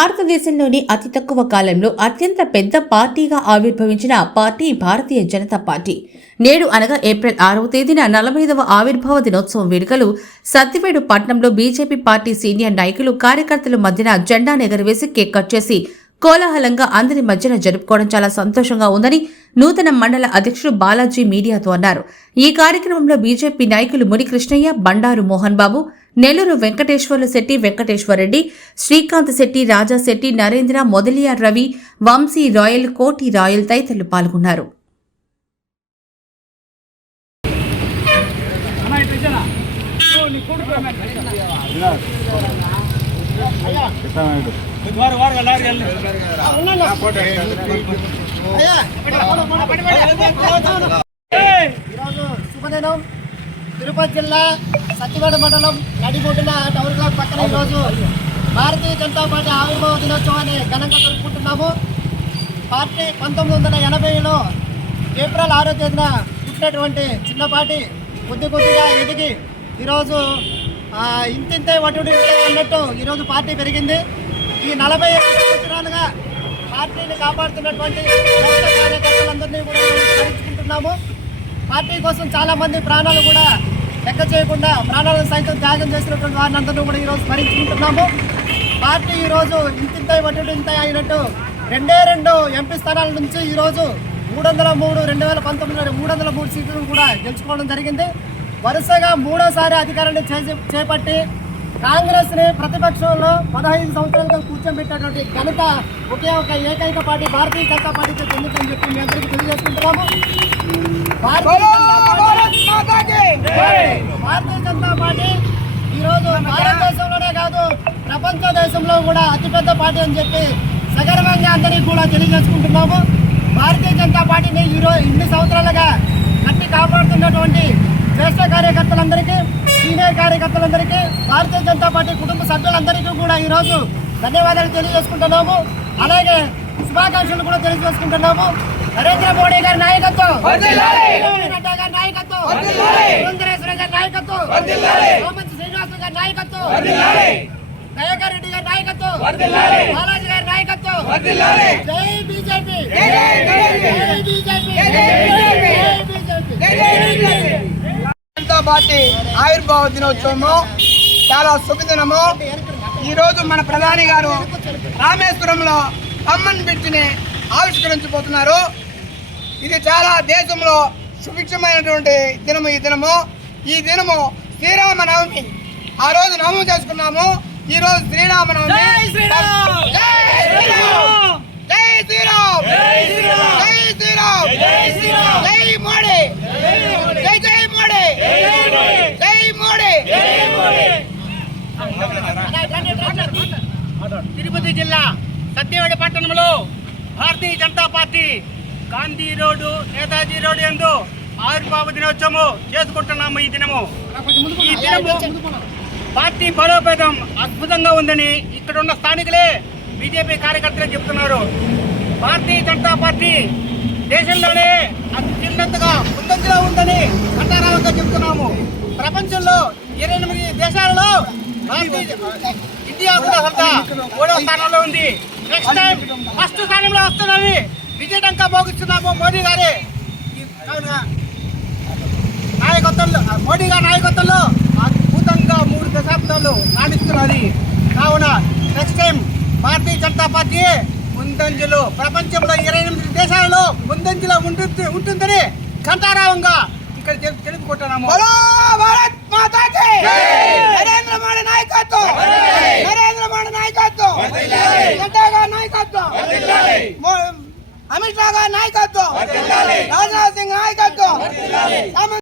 భారతదేశంలోని అతి తక్కువ కాలంలో అత్యంత పెద్ద పార్టీగా ఆవిర్భవించిన పార్టీ భారతీయ జనతా పార్టీ. నేడు అనగా ఏప్రిల్ ఆరవ తేదీన నలభైదవ ఆవిర్భావ దినోత్సవం వేడుకలు సత్తివేడు పట్నంలో బీజేపీ పార్టీ సీనియర్ నాయకులు కార్యకర్తల మధ్యన జెండా ఎగరవేసి కేక్ కట్ చేసి కోలాహలంగా అందరి మధ్యన జరుపుకోవడం చాలా సంతోషంగా ఉందని నూతన మండల అధ్యక్షుడు బాలాజీ మీడియాతో అన్నారు. ఈ కార్యక్రమంలో బీజేపీ నాయకులు ముని కృష్ణయ్య బండారు మోహన్ బాబు నెల్లూరు వెంకటేశ్వర్లు శెట్టి వెంకటేశ్వరరెడ్డి శ్రీకాంత్ శెట్టి రాజా శెట్టి నరేంద్ర మొదలియార్ రవి వంశీ రాయల్ కోటి రాయల్ తదితరులు పాల్గొన్నారు. ఈరోజు శుభదినం. తిరుపతి జిల్లా సత్యవాడ మండలం నడిబొడ్డున టవర్ క్లాక్ పక్కన ఈరోజు భారతీయ జనతా పార్టీ ఆవిర్భావ దినోత్సవాన్ని ఘనంగా జరుపుకుంటున్నాము. పార్టీ పంతొమ్మిది వందల ఎనభైలో ఏప్రిల్ ఆరో తేదీన పుట్టినటువంటి చిన్నపాటి కొద్ది కొద్దిగా ఎదిగి ఈరోజు ఇంతింతే వటుడు అన్నట్టు ఈరోజు పార్టీ పెరిగింది. ఈ నలభై ఐదు సంవత్సరాలుగా పార్టీని కాపాడుతున్నటువంటి కార్యకర్తలందరినీ కూడా స్మరించుకుంటున్నాము. పార్టీ కోసం చాలామంది ప్రాణాలు కూడా లెక్క చేయకుండా ప్రాణాలను సైతం త్యాగం చేసినటువంటి వారిని అందరినీ కూడా ఈరోజు స్మరించుకుంటున్నాము. పార్టీ ఈరోజు ఇంతింత వడ్డీ ఇంత అయినట్టు రెండే రెండు ఎంపీ స్థానాల నుంచి ఈరోజు మూడు వందల మూడు రెండు వేల పంతొమ్మిది మూడు వందల మూడు సీట్లను కూడా గెలుచుకోవడం జరిగింది. వరుసగా మూడోసారి అధికారాన్ని చేపట్టి కాంగ్రెస్ని ప్రతిపక్షంలో పదహైదు సంవత్సరాలుగా కూర్చోబెట్టినటువంటి ఘనత ఒకే ఒక ఏకైక పార్టీ భారతీయ జనతా పార్టీతో చెందుతుందని చెప్పి మీ అందరికీ తెలియజేసుకుంటున్నాము. భారతీయ జనతా పార్టీ భారతీయ జనతా పార్టీ ఈరోజు భారతదేశంలోనే కాదు ప్రపంచ దేశంలో కూడా అతిపెద్ద పార్టీ అని చెప్పి సగర్వంగా అందరికీ కూడా తెలియజేసుకుంటున్నాము. భారతీయ జనతా పార్టీని ఈరోజు ఇన్ని సంవత్సరాలుగా కట్టి కాపాడుతున్నటువంటి శ్రేష్ఠ కార్యకర్తలందరికీ సీనియర్ కార్యకర్తలందరికీ భారతీయ జనతా పార్టీ కుటుంబ సభ్యులందరికీ కూడా ఈరోజు ధన్యవాదాలు తెలియజేసుకుంటున్నాము. అలాగే శుభాకాంక్షలు కూడా తెలియజేసుకుంటున్నాము. నరేంద్ర మోడీ గారి నాయకత్వం నడ్డా గారి నాయకత్వం నాయకత్వం గారి నాయకత్వం. దయాకర్ రెడ్డి గారి నాయకత్వం. బాలాజీ గారి నాయకత్వం. జై బీజేపీ. జనతా పార్టీ ఆవిర్భావ దినోత్సవము చాలా శుభదినము. ఈరోజు మన ప్రధాని గారు రామేశ్వరంలో కమ్మన్ బ్రిడ్జిని ఆవిష్కరించబోతున్నారు. ఇది చాలా దేశంలో సుభిక్షమైనటువంటి దినము ఈ దినము. ఈ దినము శ్రీరామ నవమి ఆ రోజు నవమి చేసుకున్నాము. ఈ రోజు శ్రీరామ! నవమి జై శ్రీరామ్! జై శ్రీరామ్! జై శ్రీరామ్! జై శ్రీరామ్! జై మోడీ! జై జై మోడీ! జై మోడీ! తిరుపతి జిల్లా సత్యవేడి పట్టణంలో Bharatiya Janata party Gandhi road Netaji road ఎందు ఆవిర్భావ దినోత్సవము చేసుకుంటున్నాము ఈ దినము. ఈ దినము పార్టీ బలోపేతం అద్భుతంగా ఉందని ఇక్కడ ఉన్న స్థానికులే బీజేపీ కార్యకర్తలే చెబుతున్నారు. భారతీయ జనతా పార్టీ దేశంలోనే అత్యున్నతగా ముందంజలో ఉందని కట్టారావుగా చెబుతున్నాము. ప్రపంచంలో ఇరవై ఎనిమిది దేశాలలో ఇండియా కూడా అంతా మూడో స్థానంలో ఉంది. నెక్స్ట్ టైం ఫస్ట్ స్థానంలో వస్తుందని విజయటంకా భోగిస్తున్నాము మోడీ గారే. నాయకత్వంలో మోడీ గారి నాయకత్వంలో అద్భుతంగా మూడు దశాబ్దాలు రాణిస్తున్నది కావున next time Bharatiya Janata party ముందంజలో ప్రపంచంలో ఇరవై ఎనిమిది దేశాలలో ముందంజలో ఉంటుంది ఉంటుందని కంటారావంగా ఇక్కడ తెలు- తెలుపుకుంటున్నాము. భారత్ మాతా కీ నరేంద్ర మోడీ నాయకత్వం! నరేంద్ర మోడీ నాయకత్వం! అమిత్ షా గారి నాయకత్వం! రాజ్నాథ్ సింగ్ నాయకత్వం!